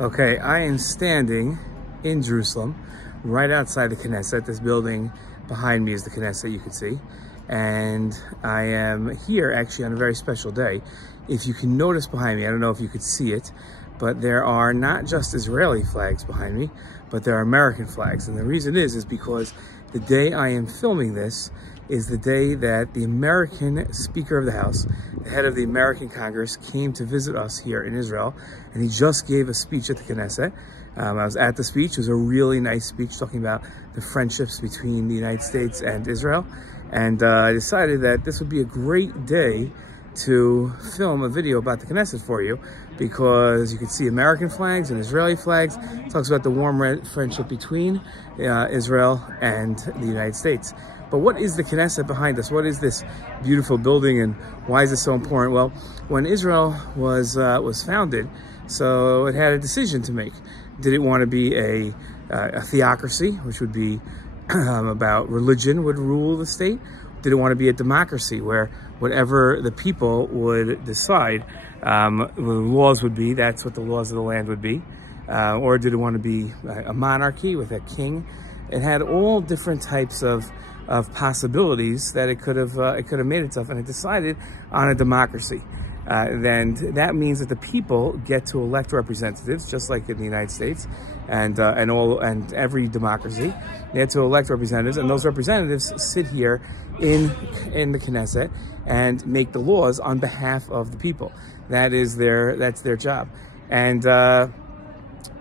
Okay, I am standing in Jerusalem, right outside the Knesset. This building behind me is the Knesset, you can see. And I am here actually on a very special day. If you can notice behind me, I don't know if you could see it, but there are not just Israeli flags behind me, but there are American flags. And the reason is because the day I am filming this is the day that the American Speaker of the House, the head of the American Congress, came to visit us here in Israel, and he just gave a speech at the Knesset. I was at the speech. It was a really nice speech talking about the friendships between the United States and Israel, and I decided that this would be a great day to film a video about the Knesset for you, because you can see American flags and Israeli flags. It talks about the warm friendship between Israel and the United States. But what is the Knesset behind us? What is this beautiful building, and why is it so important? Well, when Israel was founded, so it had a decision to make. Did it want to be a theocracy, which would be about religion would rule the state? Did it want to be a democracy where whatever the people would decide, the laws would be, that's what the laws of the land would be? Or did it want to be a monarchy with a king? It had all different types of possibilities that it could have made itself, and it decided on a democracy. Then that means that the people get to elect representatives, just like in the United States and every democracy. They get to elect representatives, and those representatives sit here in the Knesset and make the laws on behalf of the people. That's their job, and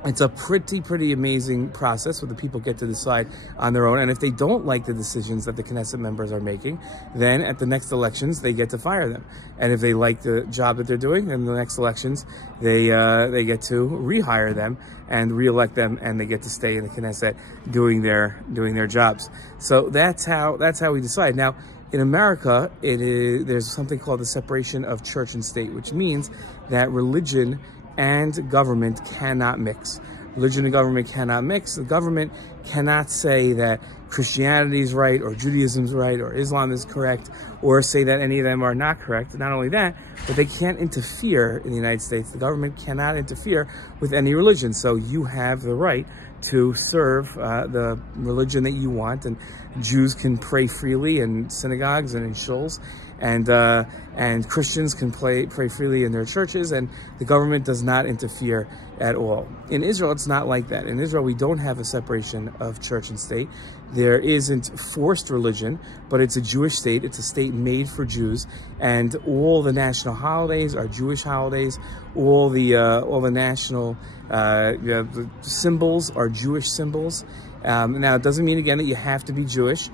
it's a pretty amazing process where the people get to decide on their own. And if they don't like the decisions that the Knesset members are making, then at the next elections, they get to fire them. And if they like the job that they're doing, in the next elections, they get to rehire them and re-elect them, and they get to stay in the Knesset doing their jobs. So that's how we decide. Now, in America, there's something called the separation of church and state, which means that religion and government cannot mix. Religion and government cannot mix. The government cannot say that Christianity is right, or Judaism is right, or Islam is correct, or say that any of them are not correct. Not only that, but they can't interfere in the United States. The government cannot interfere with any religion. So you have the right to serve the religion that you want, and Jews can pray freely in synagogues and in shuls, and Christians can pray freely in their churches, and the government does not interfere at all. In Israel, it's not like that. In Israel, we don't have a separation of church and state. There isn't forced religion, but it's a Jewish state. It's a state made for Jews, and all the national holidays are Jewish holidays. All the national the symbols are Jewish symbols. Now, it doesn't mean, again, that you have to be Jewish.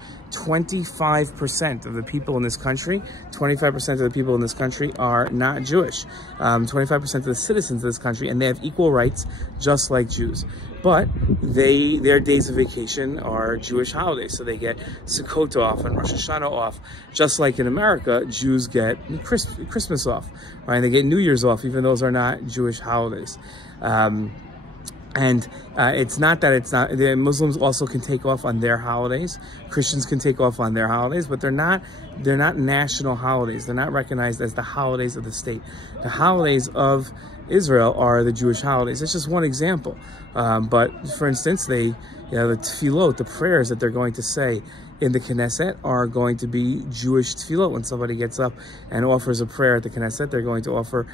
25% of the people in this country, 25% of the people in this country are not Jewish. 25% of the citizens of this country, and they have equal rights, just like Jews. But their days of vacation are Jewish holidays, so they get Sukkot off and Rosh Hashanah off, just like in America, Jews get Christmas off, right? They get New Year's off, even those are not Jewish holidays. And it's not that it's not, the Muslims also can take off on their holidays. Christians can take off on their holidays, but they're not national holidays. They're not recognized as the holidays of the state. The holidays of Israel are the Jewish holidays. It's just one example. But for instance, the tefillot, the prayers that they're going to say in the Knesset are going to be Jewish tefillot. When somebody gets up and offers a prayer at the Knesset, they're going to offer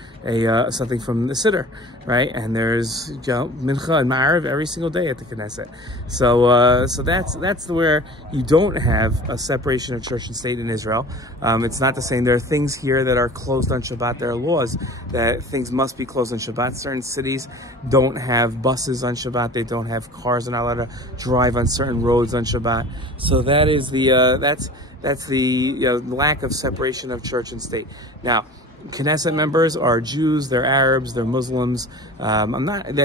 something from the Siddur, right? And there's mincha and ma'ariv every single day at the Knesset. So that's where you don't have a separation of church and state in Israel. It's not the same. There are things here that are closed on Shabbat. There are laws that things must be closed on Shabbat. Certain cities don't have buses on Shabbat. They don't have cars. They're not allowed to drive on certain roads on Shabbat. So that is that's the lack of separation of church and state. Now, Knesset members are Jews, they're Arabs, they're Muslims. I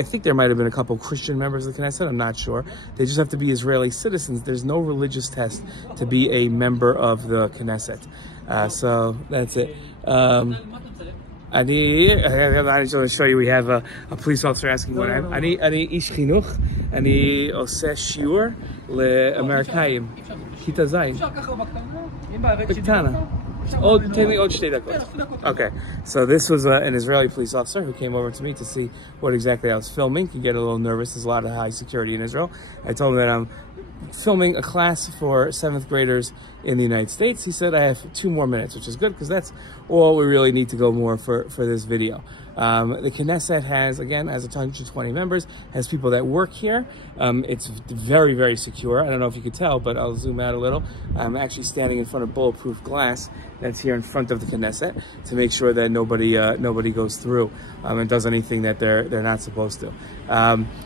think there might have been a couple Christian members of the Knesset, I'm not sure. They just have to be Israeli citizens. There's no religious test to be a member of the Knesset. So that's it. I just want to show you, we have a police officer asking what I'm. אני איש חינוך, אני עושה שיעור לאמריקאים. כיתה ז'. בקטנה. Okay, so this was an Israeli police officer who came over to me to see what exactly I was filming. He get a little nervous. There's a lot of high security in Israel. I told him that I'm filming a class for 7th graders in the United States. He said I have 2 more minutes, which is good because that's all we really need to go more for this video. The Knesset has 120 members, has people that work here. It's very, very secure. I don't know if you could tell, but I'll zoom out a little. I'm actually standing in front of bulletproof glass that's here in front of the Knesset to make sure that nobody goes through and does anything that they're not supposed to.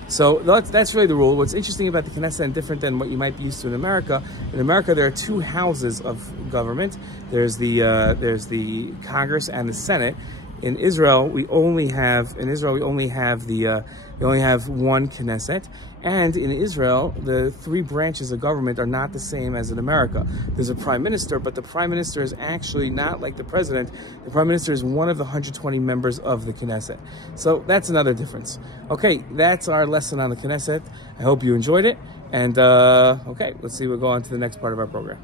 So that's really the rule. What's interesting about the Knesset and different than what you might be used to in America there are 2 houses of government. There's the Congress and the Senate. In Israel, we only have one Knesset, and in Israel, the 3 branches of government are not the same as in America. There's a prime minister, but the prime minister is actually not like the president. The prime minister is one of the 120 members of the Knesset. So that's another difference. Okay, that's our lesson on the Knesset. I hope you enjoyed it, and okay, let's see. We'll go on to the next part of our program.